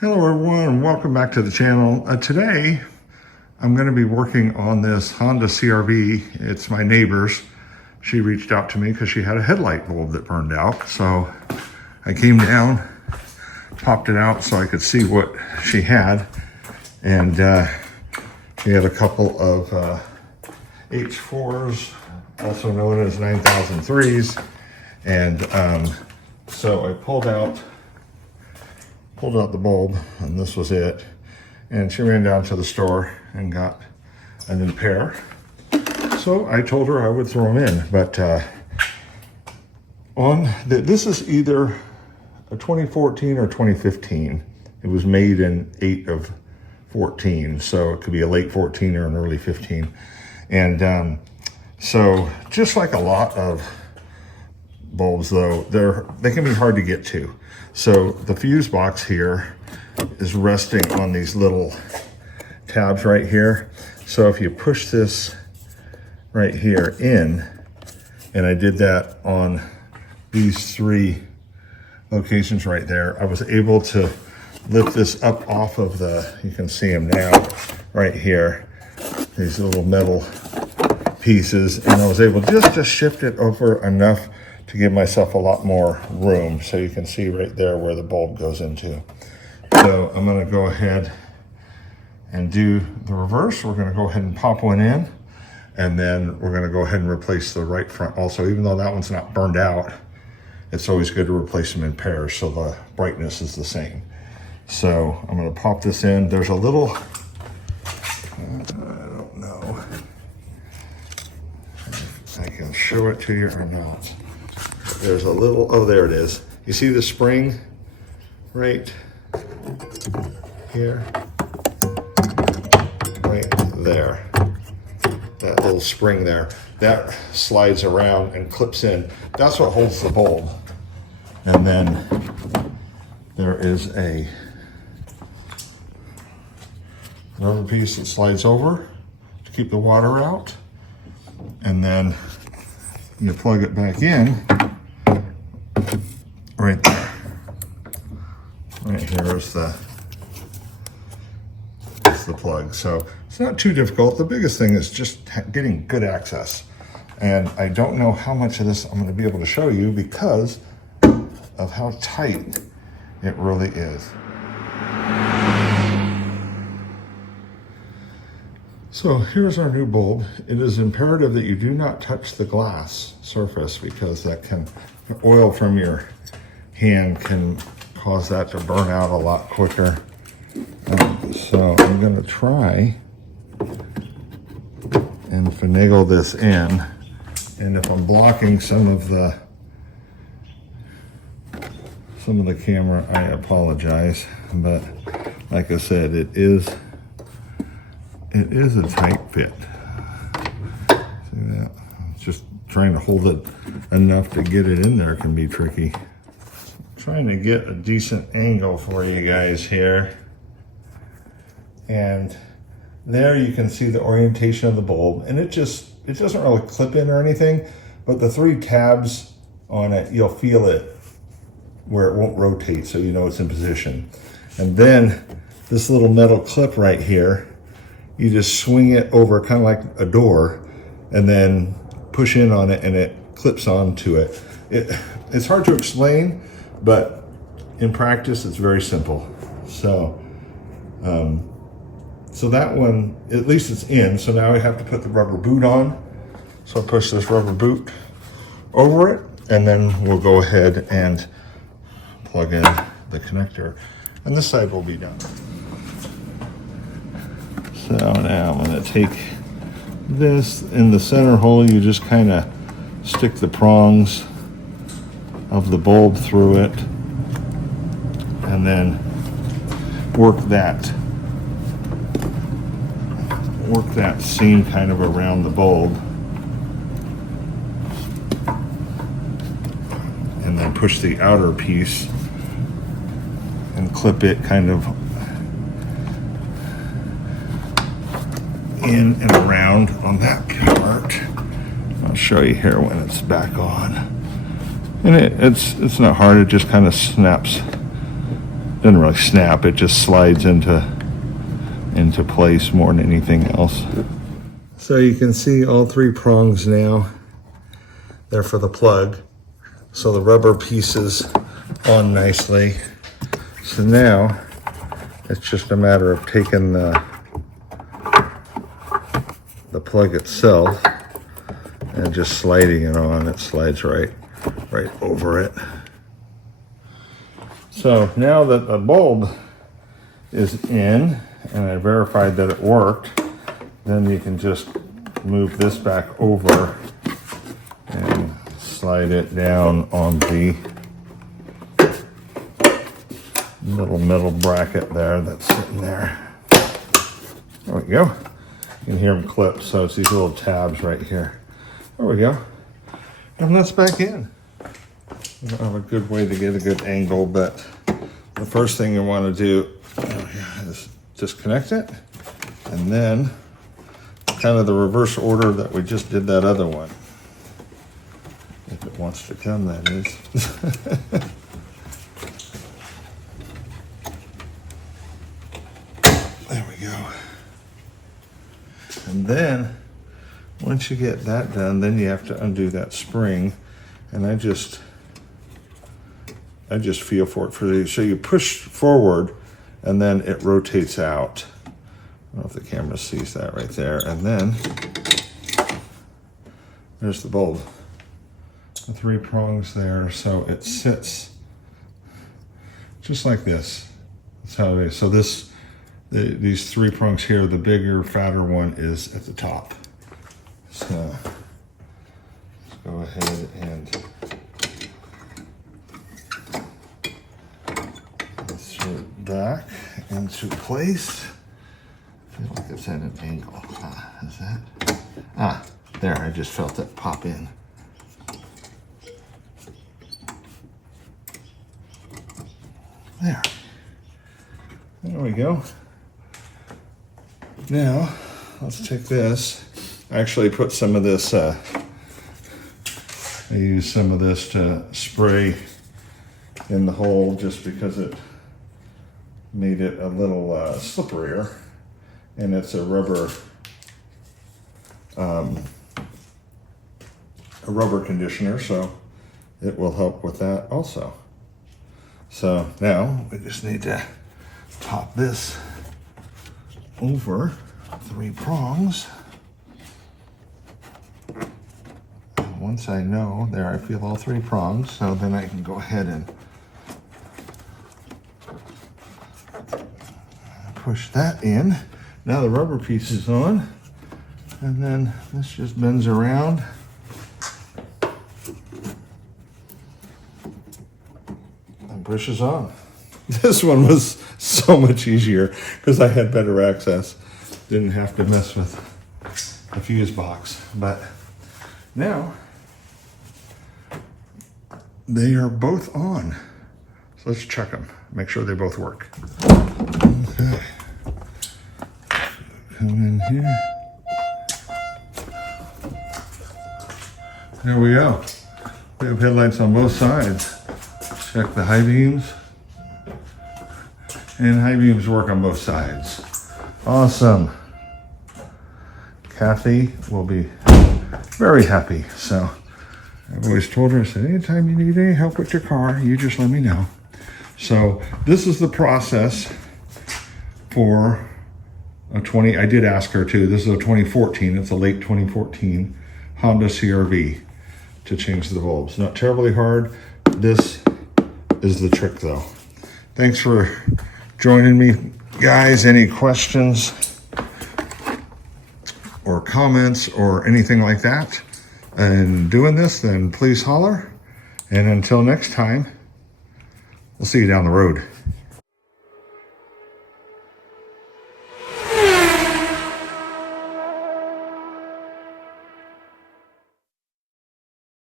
Hello everyone and welcome back to the channel. Today I'm going to be working on this Honda CRV. It's my neighbor's. She reached out to me because she had a headlight bulb that burned out. So I came down, popped it out so I could see what she had. And she had a couple of H4s, also known as 9003s. And so I pulled out the bulb, and this was it. And she ran down to the store and got a new pair. So I told her I would throw them in, but this is either a 2014 or 2015. It was made in 8 of 14, so it could be a late 14 or an early 15. And so just like a lot of bulbs though, they can be hard to get to. So the fuse box here is resting on these little tabs right here. So if you push this right here in, and I did that on these 3 locations right there, I was able to lift this up off of you can see them now, right here, these little metal pieces, and I was able just to shift it over enough to give myself a lot more room. So you can see right there where the bulb goes into. So I'm gonna go ahead and do the reverse. We're gonna go ahead and pop one in, and then we're gonna go ahead and replace the right front also. Even though that one's not burned out, it's always good to replace them in pairs so the brightness is the same. So I'm gonna pop this in. There's a little, I don't know if I can show it to you or not. There's a little, oh, there it is. You see the spring right here? Right there. That little spring there. That slides around and clips in. That's what holds the bulb. And then there is another piece that slides over to keep the water out. And then you plug it back in. Right there. Right here is the plug. So it's not too difficult. The biggest thing is just getting good access. And I don't know how much of this I'm going to be able to show you because of how tight it really is. So here's our new bulb. It is imperative that you do not touch the glass surface because that oil from your hand can cause that to burn out a lot quicker. So I'm going to try and finagle this in. And if I'm blocking some of the camera, I apologize. But like I said, it is a tight fit. See that? Just trying to hold it enough to get it in there can be tricky. Trying to get a decent angle for you guys here. And there you can see the orientation of the bulb, and it doesn't really clip in or anything, but the 3 tabs on it, you'll feel it where it won't rotate, so you know it's in position. And then this little metal clip right here, you just swing it over kind of like a door and then push in on it and it clips onto it. It's hard to explain, but in practice it's very simple. So so that one, at least it's in. So now I have to put the rubber boot on. So I push this rubber boot over it, and then we'll go ahead and plug in the connector. And this side will be done. So now I'm gonna take this in the center hole. You just kind of stick the prongs of the bulb through it, and then work that seam kind of around the bulb, and then push the outer piece and clip it kind of in and around on that part. I'll show you here when it's back on. And it's not hard, it just kind of snaps doesn't really snap, it just slides into place more than anything else. So you can see all 3 prongs now. They're for the plug. So the rubber pieces on nicely. So now it's just a matter of taking the plug itself and just sliding it on. It slides right over it. So now that the bulb is in and I verified that it worked, then you can just move this back over and slide it down on the little metal bracket there that's sitting there. There we go. You can hear them clip, so it's these little tabs right here. There we go. And that's back in. I don't have a good way to get a good angle, but the first thing you want to do is disconnect it, and then kind of the reverse order that we just did that other one. If it wants to come, that is. There we go. And then, once you get that done, then you have to undo that spring. And I just feel for it. So you push forward, and then it rotates out. I don't know if the camera sees that right there. And then, there's the bulb. The 3 prongs there, so it sits just like this. That's how it is. So these 3 prongs here, the bigger, fatter one is at the top. So let's go ahead and insert it back into place. I feel like it's at an angle. Is that? There, I just felt it pop in. There we go. Now, let's take this. I actually put some of this, I used some of this to spray in the hole just because it made it a little slipperier. And it's a rubber conditioner, so it will help with that also. So now we just need to pop this over 3 prongs. And once I know, there I feel all 3 prongs, so then I can go ahead and push that in. Now the rubber piece is on, and then this just bends around. Pushes on. This one was so much easier because I had better access. Didn't have to mess with the fuse box. But now they are both on. So let's check them. Make sure they both work. Okay. Come in here. There we go. We have headlights on both sides. Check the high beams. And high beams work on both sides. Awesome. Kathy will be very happy. So I've always told her, I said, anytime you need any help with your car, you just let me know. So this is the process for a I did ask her too, this is a 2014, it's a late 2014 Honda CRV to change the bulbs. Not terribly hard. This is the trick though. Thanks for joining me, guys. Any questions or comments or anything like that and doing this, then please holler. And until next time, we'll see you down the road.